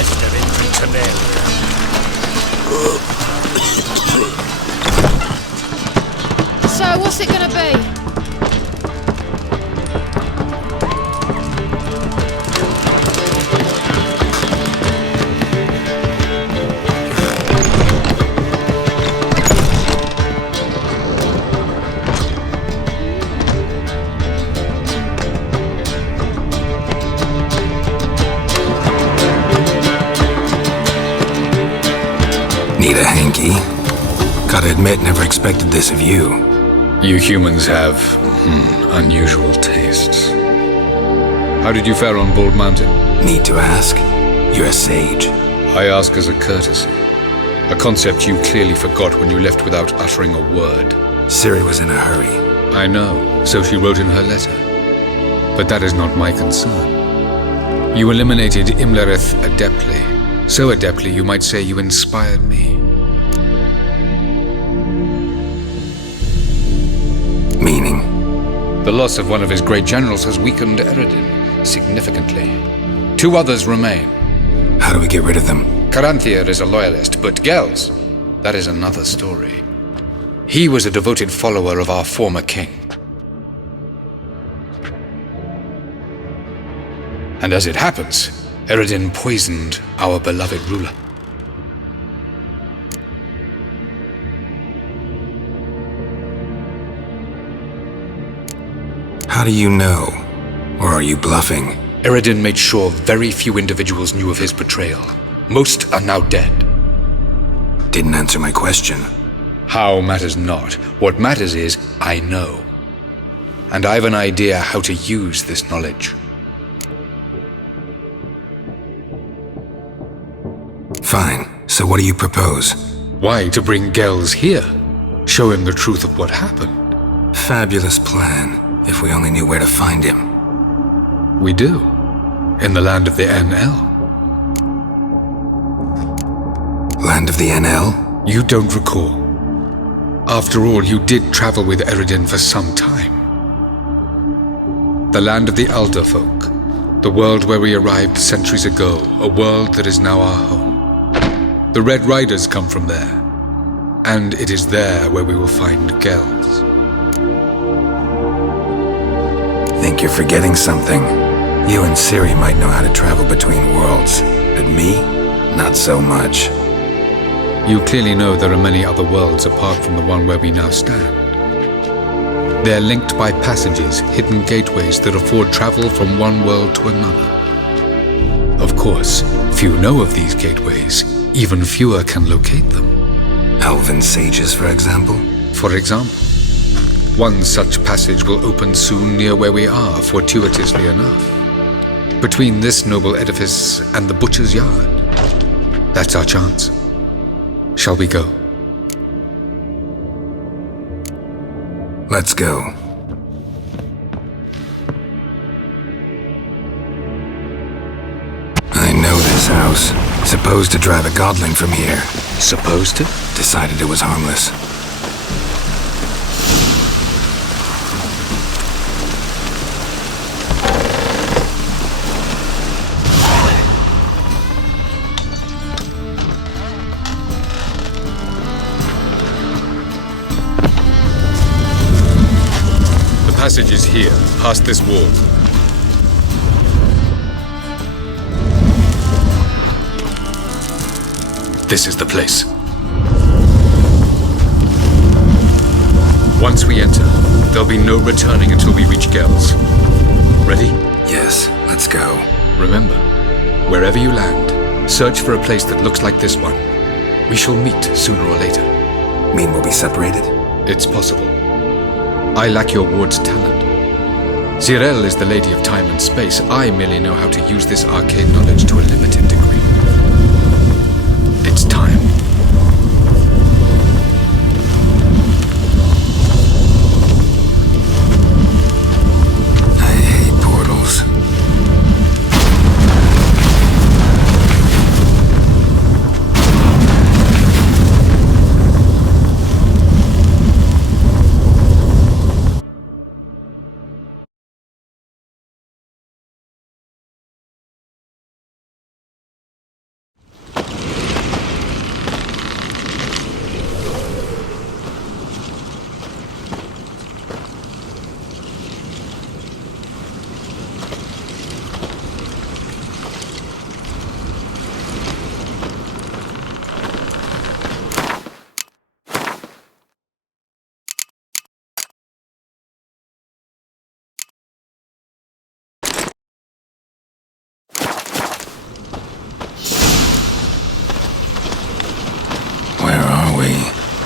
rest of Inventory. So, what's it gonna be? Need a hanky? Gotta admit, never expected this of you. You humans have unusual tastes. How did you fare on Bald Mountain? Need to ask? You're a sage. I ask as a courtesy. A concept you clearly forgot when you left without uttering a word. Ciri was in a hurry. I know, so she wrote in her letter. But that is not my concern. You eliminated Imlerith adeptly. So adeptly, you might say you inspired me. Meaning? The loss of one of his great generals has weakened Eredin significantly. 2 others remain. How do we get rid of them? Caranthir is a loyalist, but Gels, that is another story. He was a devoted follower of our former king. And as it happens, Eredin poisoned our beloved ruler. How do you know? Or are you bluffing? Eredin made sure very few individuals knew of his betrayal. Most are now dead. Didn't answer my question. How matters not. What matters is, I know. And I've an idea how to use this knowledge. Fine. So what do you propose? Why, to bring Gels here? Show him the truth of what happened. Fabulous plan, if we only knew where to find him. We do. In the land of the NL. Land of the NL? You don't recall. After all, you did travel with Eredin for some time. The land of the Alder folk. The world where we arrived centuries ago. A world that is now our home. The Red Riders come from there. And it is there where we will find Gels. Think you're forgetting something. You and Ciri might know how to travel between worlds, but me? Not so much. You clearly know there are many other worlds apart from the one where we now stand. They're linked by passages, hidden gateways that afford travel from one world to another. Of course, few know of these gateways. Even fewer can locate them. Elven sages, for example? For example. One such passage will open soon near where we are, fortuitously enough. Between this noble edifice and the butcher's yard. That's our chance. Shall we go? Let's go. I know this house. Supposed to drive a godling from here. Supposed to? Decided it was harmless. The passage is here, past this wall. This is the place. Once we enter, there'll be no returning until we reach Gels. Ready? Yes, let's go. Remember, wherever you land, search for a place that looks like this one. We shall meet sooner or later. Mean we'll be separated? It's possible. I lack your ward's talent. Zirel is the lady of time and space. I merely know how to use this arcane knowledge to a limited degree. It's time.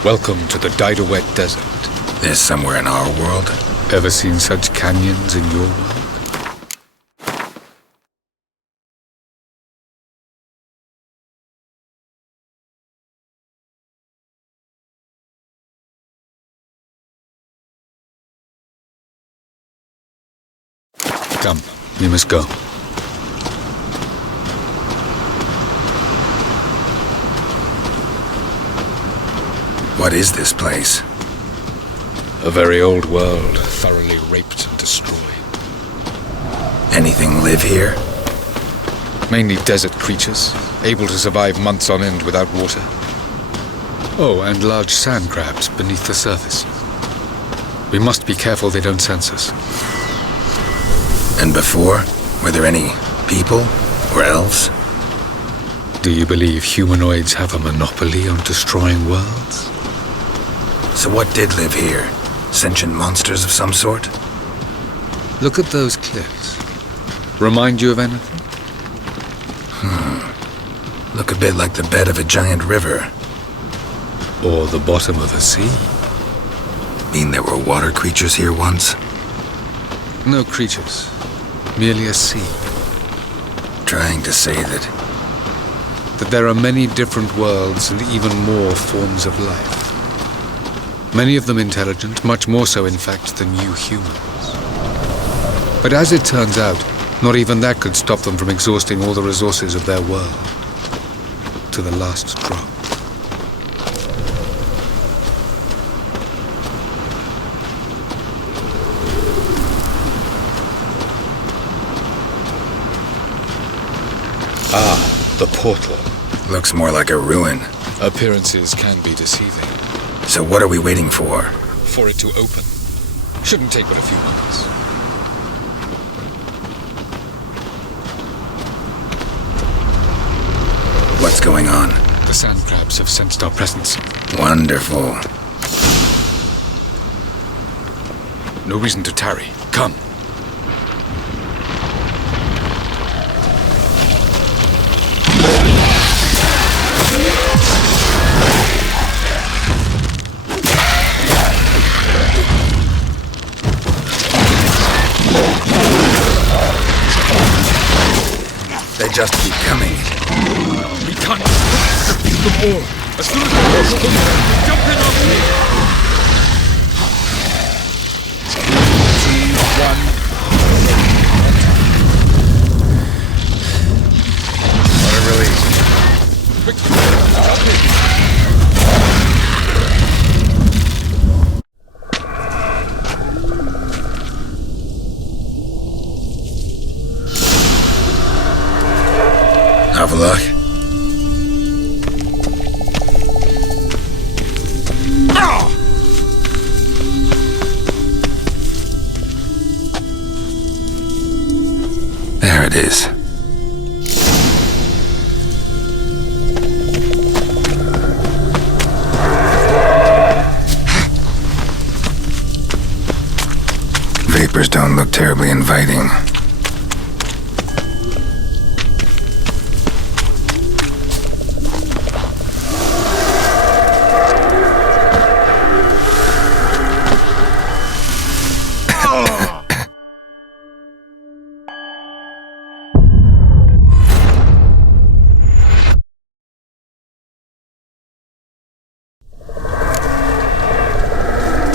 Welcome to the Wet Desert. This somewhere in our world? Ever seen such canyons in your world? Come, we must go. What is this place? A very old world, thoroughly raped and destroyed. Anything live here? Mainly desert creatures, able to survive months on end without water. Oh, and large sand crabs beneath the surface. We must be careful they don't sense us. And before? Were there any people or elves? Do you believe humanoids have a monopoly on destroying worlds? So what did live here? Sentient monsters of some sort? Look at those cliffs. Remind you of anything? Look a bit like the bed of a giant river. Or the bottom of a sea? Mean there were water creatures here once? No creatures. Merely a sea. Trying to say that There are many different worlds and even more forms of life. Many of them intelligent, much more so in fact than you humans. But as it turns out, not even that could stop them from exhausting all the resources of their world. To the last drop. Ah, the portal. looks more like a ruin. Appearances can be deceiving. So what are we waiting for? For it to open. Shouldn't take but a few moments. What's going on? The sand crabs have sensed our presence. Wonderful. No reason to tarry. Come. They just keep coming. We can't defeat them all. As soon as the portal opens, jump in on me. 2, 1. What a relief. Quick, jump in. Have a look. There it is. Vapors don't look terribly inviting.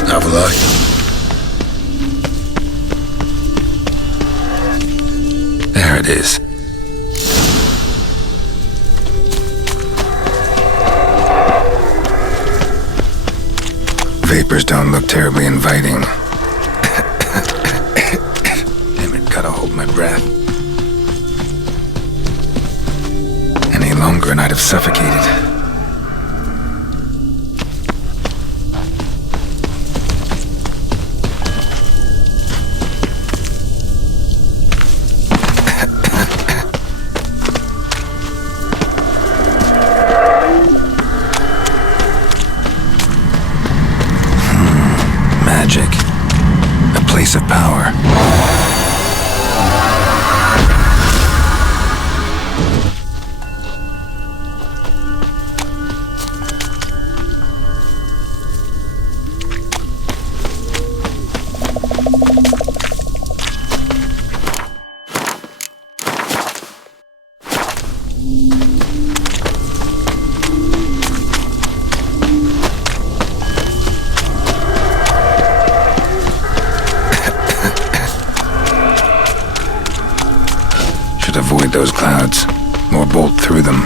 Have a look. There it is. Vapors don't look terribly inviting. Damn it, gotta hold my breath. Any longer and I'd have suffocated. Magic. A place of power. avoid those clouds, or bolt through them.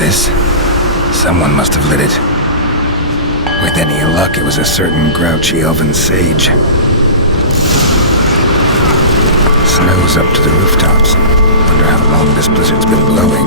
This? Someone must have lit it. With any luck, it was a certain grouchy elven sage. Snow's up to the rooftops. Wonder how long this blizzard's been blowing.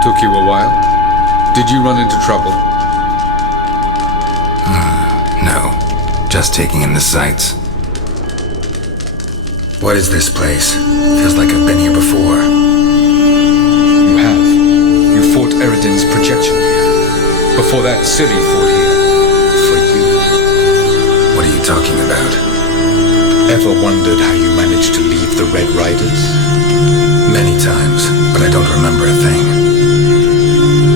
Took you a while? Did you run into trouble? No. Just taking in the sights. What is this place? Feels like I've been here before. You have. You fought Eridan's projection here. Before that, Ciri fought here. For you. What are you talking about? Ever wondered how you managed to leave the Red Riders? Many times, but I don't remember a thing.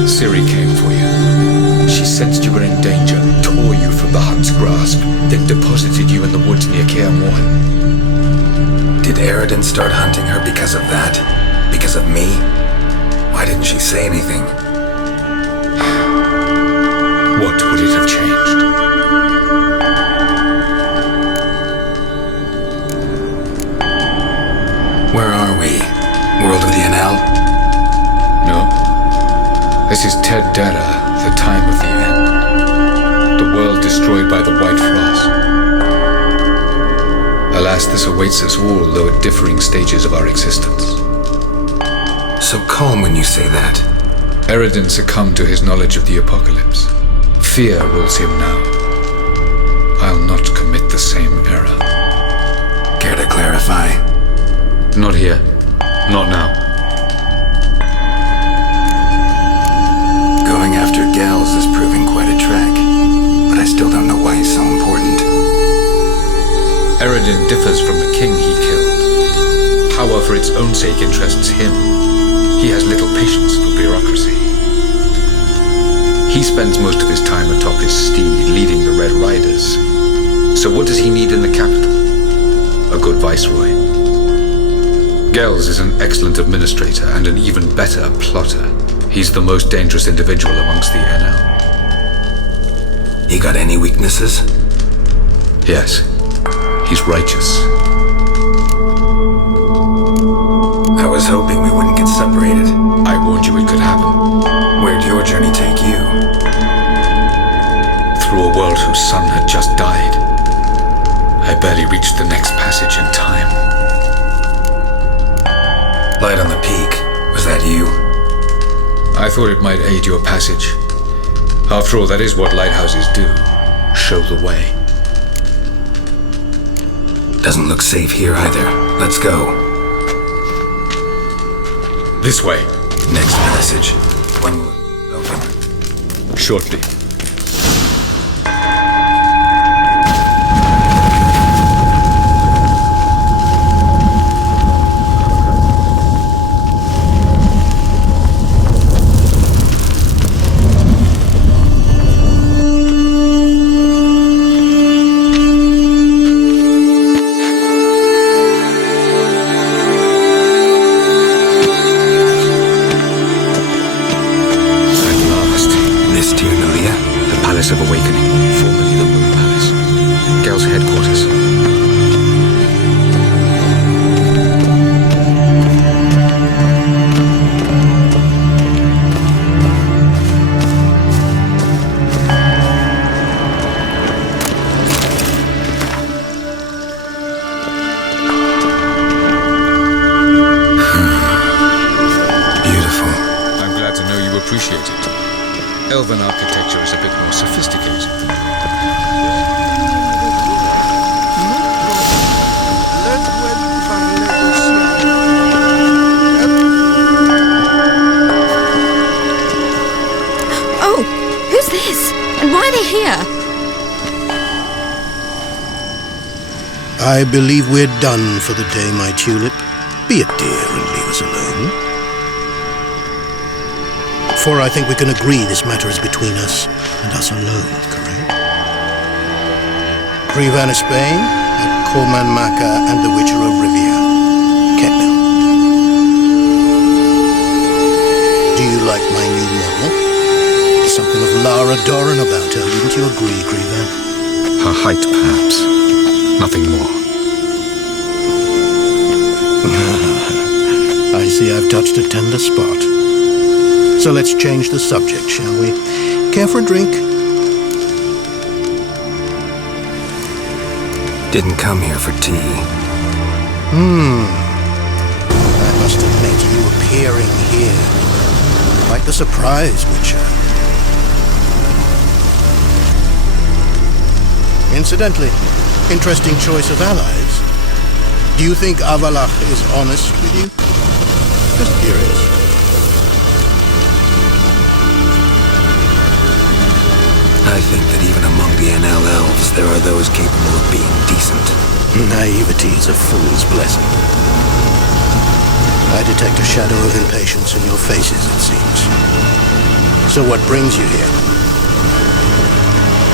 Ciri came for you. She sensed you were in danger, tore you from the Hunt's grasp, then deposited you in the woods near Kaer Morhen. Did Eridan start hunting her because of that? Because of me? Why didn't she say anything? What would it have changed? Where are we? World of the Enel? No. This is Ted Dara, the time of the end. The world destroyed by the White Frost. Alas, this awaits us all, though at differing stages of our existence. So calm when you say that. Eredin succumbed to his knowledge of the apocalypse. Fear rules him now. I'll not commit the same error. Care to clarify? Not here. Not now. Going after Gels is proving quite a trek, but I still don't know why he's so important. Eredin differs from the king he killed. Power for its own sake interests him. He has little patience for bureaucracy. He spends most of his time atop his steed leading the Red Riders. So what does he need in the capital? A good viceroy. Gels is an excellent administrator and an even better plotter. He's the most dangerous individual amongst the NL. He got any weaknesses? Yes. He's righteous. I was hoping we wouldn't get separated. I warned you it could happen. Where'd your journey take you? Through a world whose sun had just died. I barely reached the next passage in time. Light on the peak. Was that you? I thought it might aid your passage. After all, that is what lighthouses do. Show the way. Doesn't look safe here either. Let's go. This way. Next passage. When will it open? Shortly. Of Awakening, formerly the Moon Palace. Gel's headquarters. Beautiful. I'm glad to know you appreciate it. Elven architecture is a bit more sophisticated. Oh, who's this? And why are they here? I believe we're done for the day, my tulip. Be a dear and leave us alone. For I think we can agree this matter is between us and us alone, correct? Privan Spain, Coleman Maka, and the Witcher of Rivia. Ketnel. Do you like my new model? There's something of Lara Doran about her, wouldn't you agree, Privan? Her height, perhaps. Nothing more. I see I've touched a tender spot. So let's change the subject, shall we? Care for a drink? Didn't come here for tea. I must admit, you appearing here. Quite the surprise, Witcher. Incidentally, interesting choice of allies. Do you think Avalach is honest with you? Just curious. I think that even among the NL elves, there are those capable of being decent. Naivety is a fool's blessing. I detect a shadow of impatience in your faces, it seems. So what brings you here?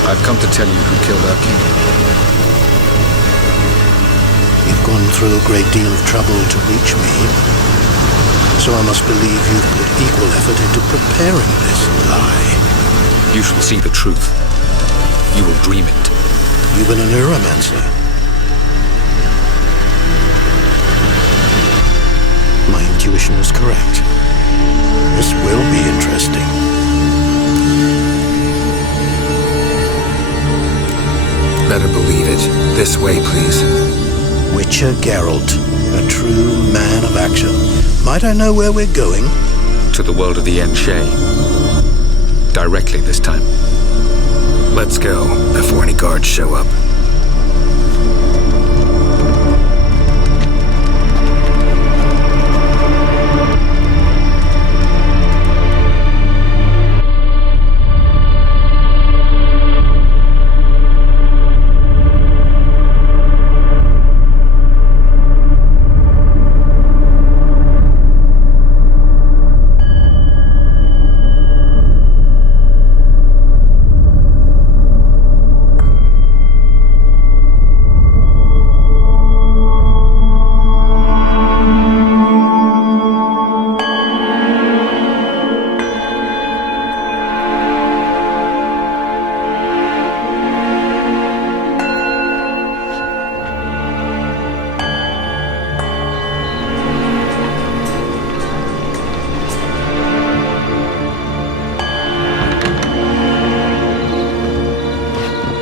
I've come to tell you who killed our king. You've gone through a great deal of trouble to reach me. So I must believe you've put equal effort into preparing this lie. You shall see the truth. You will dream it. You've been a neuromancer. My intuition was correct. This will be interesting. Better believe it. This way, please. Witcher Geralt, a true man of action. Might I know where we're going? To the world of the Enshe. Directly this time. Let's go, before any guards show up.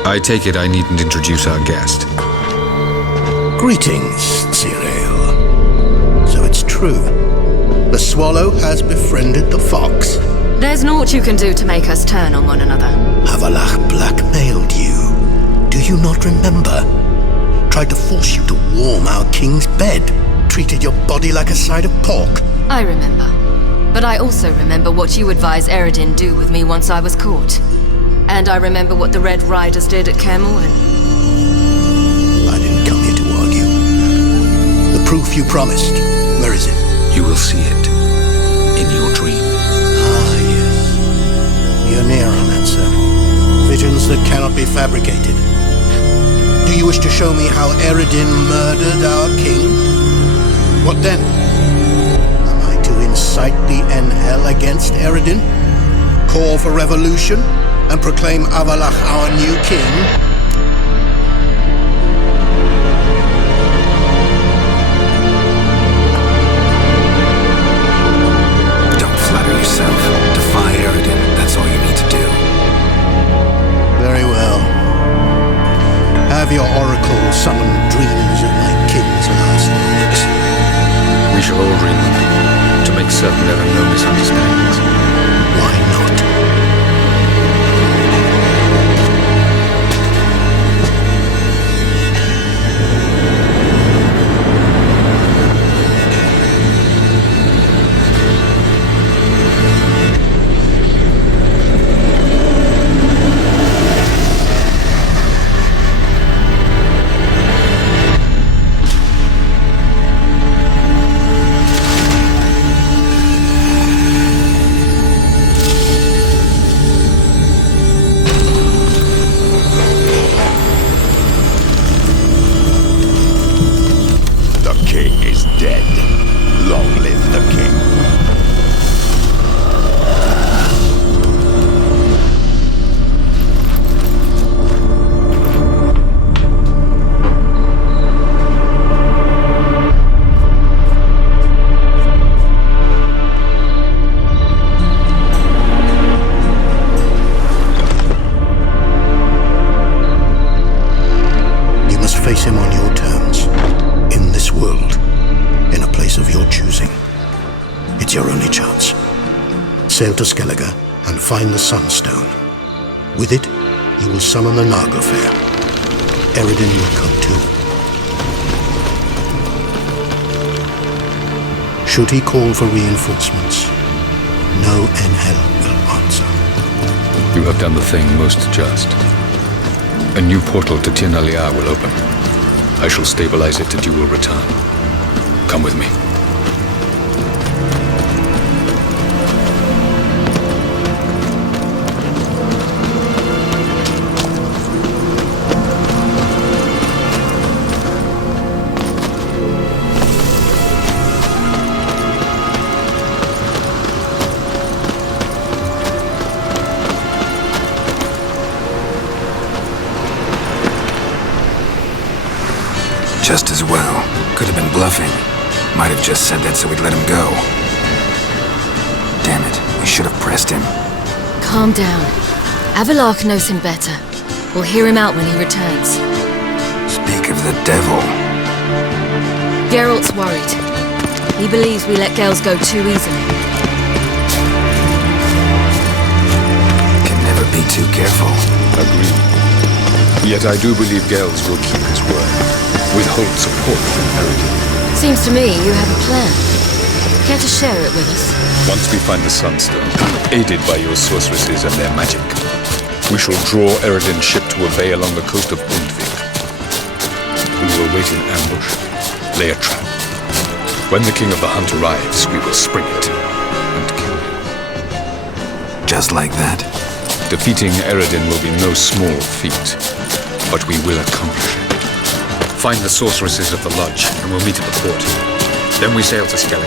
I take it I needn't introduce our guest. Greetings, Cyril. So it's true. The swallow has befriended the fox. There's naught you can do to make us turn on one another. Avalach blackmailed you. Do you not remember? Tried to force you to warm our king's bed. Treated your body like a side of pork. I remember. But I also remember what you advised Eredin do with me once I was caught. And I remember what the Red Riders did at Kemmel and... I didn't come here to argue. The proof you promised, where is it? You will see it. In your dream. Ah, yes. You're near, Answer. Visions that cannot be fabricated. Do you wish to show me how Eredin murdered our king? What then? Am I to incite the Enhel against Eredin? Call for revolution? And proclaim Avalach our new king? Don't flatter yourself. Defy Eredin, that's all you need to do. Very well. Have your oracle summon dreams of my king's last moments. We shall all dream them, to make certain there are no misunderstandings. Why not? Face him on your terms, in this world, in a place of your choosing. It's your only chance. Sail to Skellige and find the Sunstone. With it, you will summon the Naga Fair. Eredin will come too. Should he call for reinforcements, no Enhel will answer. You have done the thing most just. A new portal to Tirnalia will open. I shall stabilize it and you will return. Come with me. Just as well. Could have been bluffing. Might have just said that so we'd let him go. Damn it, we should have pressed him. Calm down. Avalach knows him better. We'll hear him out when he returns. Speak of the devil. Geralt's worried. He believes we let girls go too easily. Can never be too careful. Agreed. Yet I do believe Gales will keep his word. Withhold support from Eredin. Seems to me you have a plan. Care to share it with us? Once we find the Sunstone, aided by your sorceresses and their magic, we shall draw Eredin's ship to a bay along the coast of Undvik. We will wait in ambush, lay a trap. When the King of the Hunt arrives, we will spring it and kill him. Just like that? Defeating Eredin will be no small feat, but we will accomplish it. Find the sorceresses of the lodge, and we'll meet at the port. Then we sail to Skellige.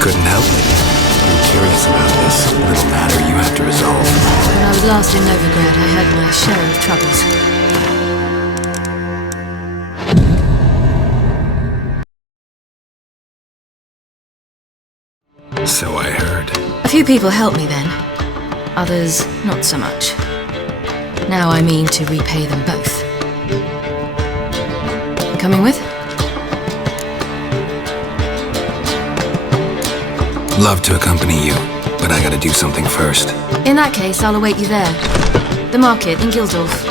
Couldn't help it. I'm curious about this little matter you have to resolve. When I was last in Novigrad, I had my share of troubles. So I heard. A few people helped me then. Others, not so much. Now I mean to repay them both. Coming with? Love to accompany you, but I gotta do something first. In that case, I'll await you there. The market in Gildorf.